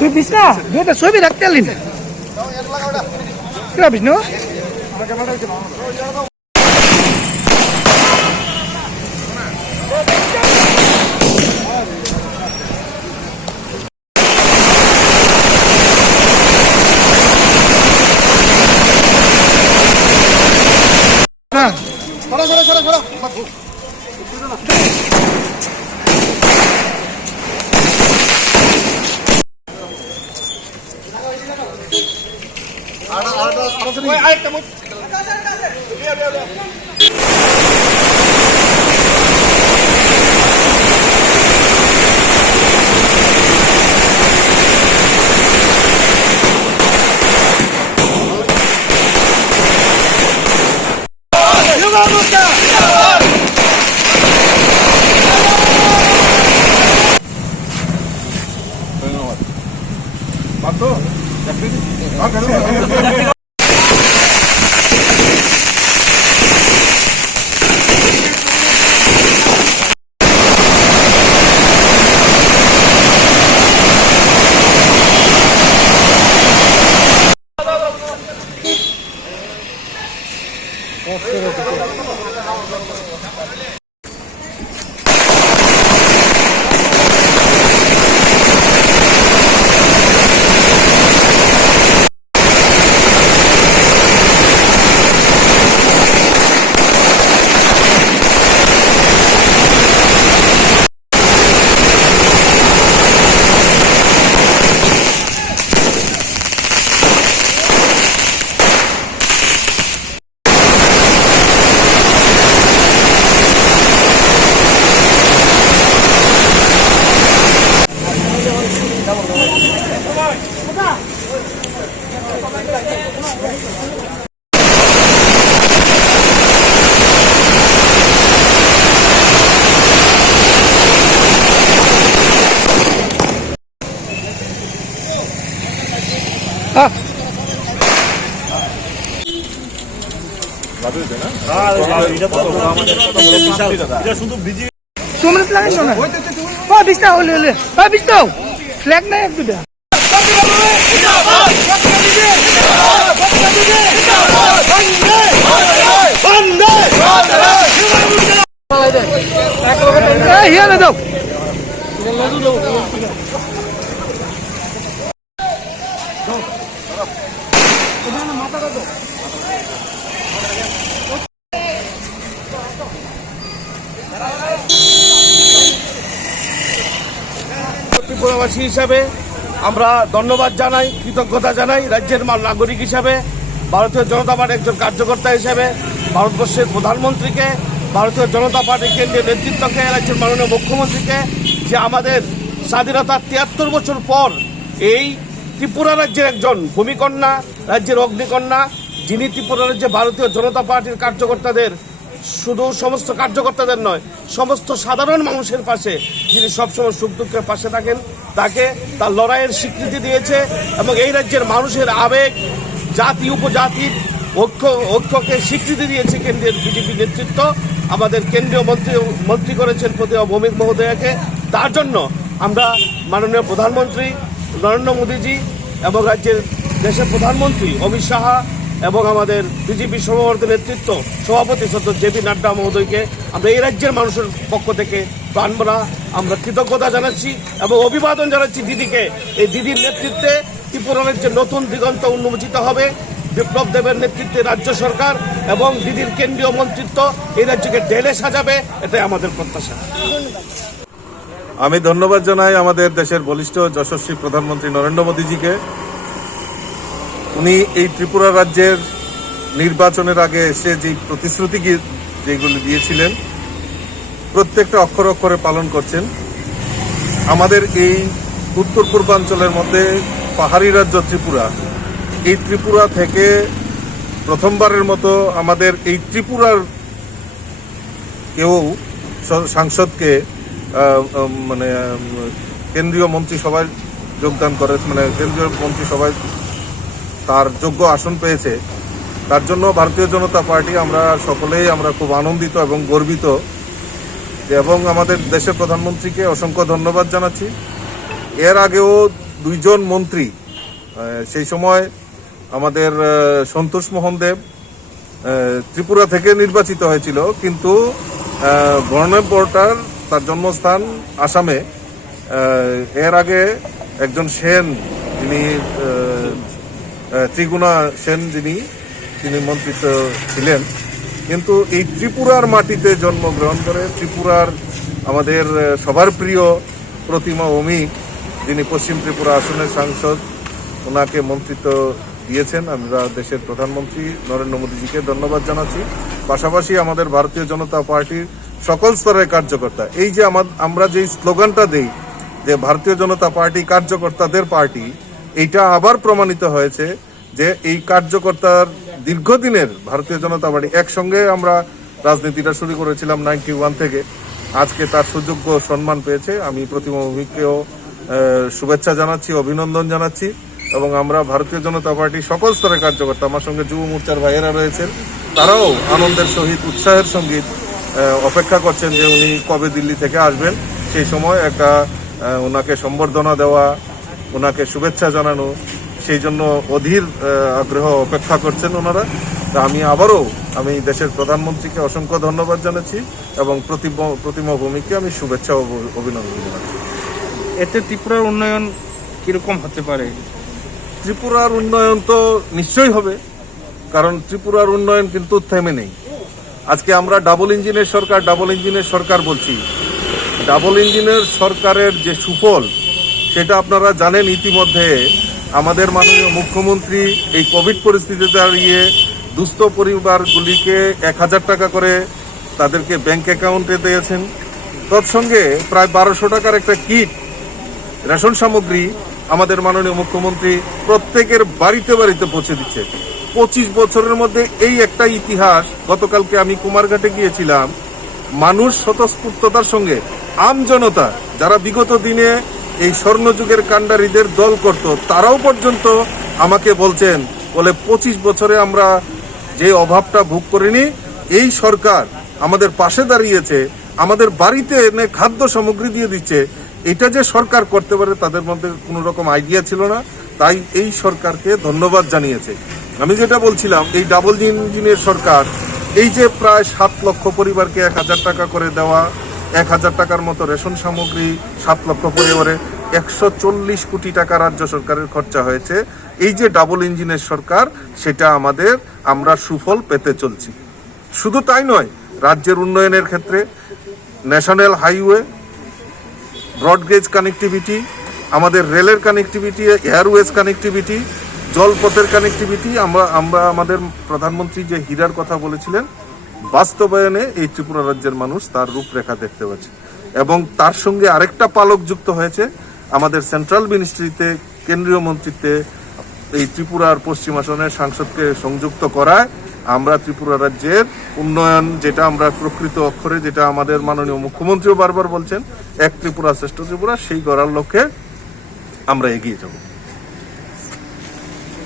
দুই পিস না দুইটা ছবি রাখতে পারলি না কি ভাবিস না ফ্ল্যাগ নাই এক দুটা দাও ত্রিপুরাবাসী হিসাবে আমরা ধন্যবাদ জানাই, কৃতজ্ঞতা জানাই। রাজ্যের নাগরিক হিসাবে, ভারতীয় জনতা পার্টির একজন কার্যকর্তা হিসেবে, ভারতবর্ষের প্রধানমন্ত্রীকে, ভারতীয় জনতা পার্টির কেন্দ্রীয় নেতৃত্বকে, রাজ্যের মাননীয় মুখ্যমন্ত্রীকে, যে আমাদের স্বাধীনতার ৭৩ বছর পর এই ত্রিপুরা রাজ্যের একজন ভূমিকন্যা, রাজ্যের অগ্নিকন্যা, যিনি ত্রিপুরা রাজ্যে ভারতীয় জনতা পার্টির কার্যকর্তাদের, শুধু সমস্ত কার্যকর্তাদের নয়, সমস্ত সাধারণ মানুষের পাশে যিনি সবসময় সুখ দুঃখের পাশে থাকেন, তাকে তার লড়াইয়ের স্বীকৃতি দিয়েছে এবং এই রাজ্যের মানুষের আবেগ, জাতি উপজাতির ঐক্যকে স্বীকৃতি দিয়েছে কেন্দ্রের বিজেপি নেতৃত্ব। আমাদের কেন্দ্রীয় মন্ত্রী করেছেন প্রতিমা ভৌমিক মহোদয়াকে। তার জন্য আমরা মাননীয় প্রধানমন্ত্রী নরেন্দ্র মোদীজি এবং রাজ্যের দেশের প্রধানমন্ত্রী অমিত শাহ এবং আমাদের বিজেপি সর্বভারতীয় নেতৃত্ব সভাপতি সদস্য জেপি নাড্ডা মহোদয়কে আমরা এই রাজ্যের মানুষের পক্ষ থেকে প্রাণভরা আমরা কৃতজ্ঞতা জানাচ্ছি এবং অভিবাদন জানাচ্ছি দিদিকে। এই দিদির নেতৃত্বে ত্রিপুরা রাজ্যের নতুন দিগন্ত উন্মোচিত হবে। বিপ্লব দেবের নেতৃত্বে রাজ্য সরকার এবং দিদির কেন্দ্রীয় মন্ত্রিত্ব এই রাজ্যকে ঢেলে সাজাবে, এটাই আমাদের প্রত্যাশা। আমি ধন্যবাদ জানাই আমাদের দেশের বলিষ্ঠ যশস্বী প্রধানমন্ত্রী নরেন্দ্র মোদীজিকে। উনি এই ত্রিপুরা রাজ্যের নির্বাচনের আগে এসে যে প্রতিশ্রুতি যেগুলি দিয়েছিলেন প্রত্যেকটা অক্ষর অক্ষরে পালন করছেন। আমাদের এই উত্তর পূর্বাঞ্চলের মধ্যে পাহাড়ি রাজ্য ত্রিপুরা, এই ত্রিপুরা থেকে প্রথমবারের মতো আমাদের এই ত্রিপুরার কেউ সাংসদকে মানে কেন্দ্রীয় মন্ত্রিসভায় যোগদান করে, মানে কেন্দ্রীয় মন্ত্রিসভায় তার যোগ্য আসন পেয়েছে। তার জন্য ভারতীয় জনতা পার্টি আমরা সকলেই আমরা খুব আনন্দিত এবং গর্বিত, এবং আমাদের দেশের প্রধানমন্ত্রীকে অসংখ্য ধন্যবাদ জানাচ্ছি। এর আগেও দুইজন মন্ত্রী, সেই সময় আমাদের সন্তোষ মোহন দেব ত্রিপুরা থেকে নির্বাচিত হয়েছিল, কিন্তু বর্ণেব বর্তার তার জন্মস্থান আসামে। এর আগে একজন সেন, যিনি ত্রিগুণা সেন, তিনি মন্ত্রিত্ব ছিলেন, কিন্তু এই ত্রিপুরার মাটিতে জন্মগ্রহণ করে ত্রিপুরার আমাদের সবার প্রিয় প্রতিমা ভৌমিক, যিনি পশ্চিম ত্রিপুরা আসনের সাংসদ, ওনাকে মন্ত্রিত্ব দিয়েছেন। আমরা দেশের প্রধানমন্ত্রী নরেন্দ্র মোদীজিকে ধন্যবাদ জানাচ্ছি। পাশাপাশি আমাদের ভারতীয় জনতা পার্টির সকল স্তরের কার্যকর্তা, এই যে আমরা যে স্লোগানটা দেই যে ভারতীয় জনতা পার্টি কার্যকর্তাদের পার্টি, এইটা আবার প্রমাণিত হয়েছে যে এই কার্যকর্তার দীর্ঘদিনের ভারতীয় জনতা পার্টি একসঙ্গে আমরা রাজনীতিটা শুরু করেছিলাম 91 থেকে, আজকে তার সুযোগ্য সম্মান পেয়েছে। আমি প্রতিমা ভৌমিককেও শুভেচ্ছা জানাচ্ছি, অভিনন্দন জানাচ্ছি, এবং আমরা ভারতীয় জনতা পার্টির সকল স্তরের কার্যকর্তা, আমার সঙ্গে যুব মোর্চার ভাইয়েরা রয়েছেন, তারাও আনন্দের সহিত উৎসাহের সঙ্গীত অপেক্ষা করছেন যে উনি কবে দিল্লি থেকে আসবেন, সেই সময় একটা ওনাকে সম্বর্ধনা দেওয়া, ওনাকে শুভেচ্ছা জানানো, সেই জন্য অধীর আগ্রহ অপেক্ষা করছেন ওনারা। তা আমি দেশের প্রধানমন্ত্রীকে অসংখ্য ধন্যবাদ জানাচ্ছি, এবং প্রতিমা ভৌমিককে আমি শুভেচ্ছা ও অভিনন্দন জানাচ্ছি। এতে ত্রিপুরার উন্নয়ন কিরকম হতে পারে? ত্রিপুরার উন্নয়ন তো নিশ্চয়ই হবে, কারণ ত্রিপুরার উন্নয়ন কিন্তু থেমে নেই। আজকে আমরা ডাবল ইঞ্জিনের সরকার বলছি। ডাবল ইঞ্জিনের সরকারের যে সুফল, সেটা আপনারা জানেন। ইতিমধ্যে আমাদের মাননীয় মুখ্যমন্ত্রী এই কোভিড পরিস্থিতিতে দাঁড়িয়ে দুস্থ পরিবারগুলিকে 1000 টাকা করে তাদেরকে ব্যাংক অ্যাকাউন্টে দিয়েছেন। তৎসঙ্গে প্রায় 1200 টাকার একটা কিট রেশন সামগ্রী আমাদের মাননীয় মুখ্যমন্ত্রী প্রত্যেকের বাড়িতে বাড়িতে পৌঁছে দিচ্ছে। 25 বছরের মধ্যে এই একটা ইতিহাস। গতকালকে আমি কুমারঘাটে গিয়েছিলাম, মানুষ স্বতঃস্ফূর্ততার সঙ্গে, আম জনতা যারা বিগত দিনে এই স্বর্ণযুগের কাণ্ডারীদের দল করত, তারাও পর্যন্ত আমাকে বলছেন, বলে 25 বছরে আমরা যে অভাবটা ভোগ করিনি, এই সরকার আমাদের পাশে দাঁড়িয়েছে, আমাদের বাড়িতে এনে খাদ্য সামগ্রী দিয়ে দিচ্ছে। এটা যে সরকার করতে পারে তাদের মধ্যে কোনো রকম আইডিয়া ছিল না, তাই এই সরকারকে ধন্যবাদ জানিয়েছে। আমি যেটা বলছিলাম, এই ডাবল ইঞ্জিনের সরকার, এই যে প্রায় 7 লক্ষ পরিবারকে 1000 টাকা করে দেওয়া, 1000 টাকার মতো রেশন সামগ্রী 7 লক্ষ পরিবারে, 140 কোটি টাকা রাজ্য সরকারের খরচা হয়েছে। এই যে ডাবল ইঞ্জিনের সরকার, সেটা আমরা সুফল পেতে চলছি। শুধু তাই নয়, রাজ্যের উন্নয়নের ক্ষেত্রে ন্যাশনাল হাইওয়ে, ব্রডগেজ কানেক্টিভিটি, আমাদের রেলের কানেক্টিভিটি, এয়ারওয়েজ কানেক্টিভিটি, জলপথের কানেক্টিভিটি, আমরা আমাদের প্রধানমন্ত্রী যে হীরার কথা বলেছিলেন, বাস্তবায়নে এই ত্রিপুরা রাজ্যের মানুষ তার রূপরেখা দেখতে পাচ্ছে। এবং তার সঙ্গে আরেকটা পালক যুক্ত হয়েছে, আমাদের সেন্ট্রাল মিনিস্ট্রিতে, কেন্দ্রীয় মন্ত্রিত্বে এই ত্রিপুরার পশ্চিম আসনের সাংসদকে সংযুক্ত করায় আমরা ত্রিপুরা রাজ্যের উন্নয়ন, যেটা আমরা প্রকৃত অক্ষরে, যেটা আমাদের মাননীয় মুখ্যমন্ত্রীও বারবার বলছেন, এক ত্রিপুরা শ্রেষ্ঠ ত্রিপুরা, সেই গড়ার লক্ষ্যে আমরা এগিয়ে যাব।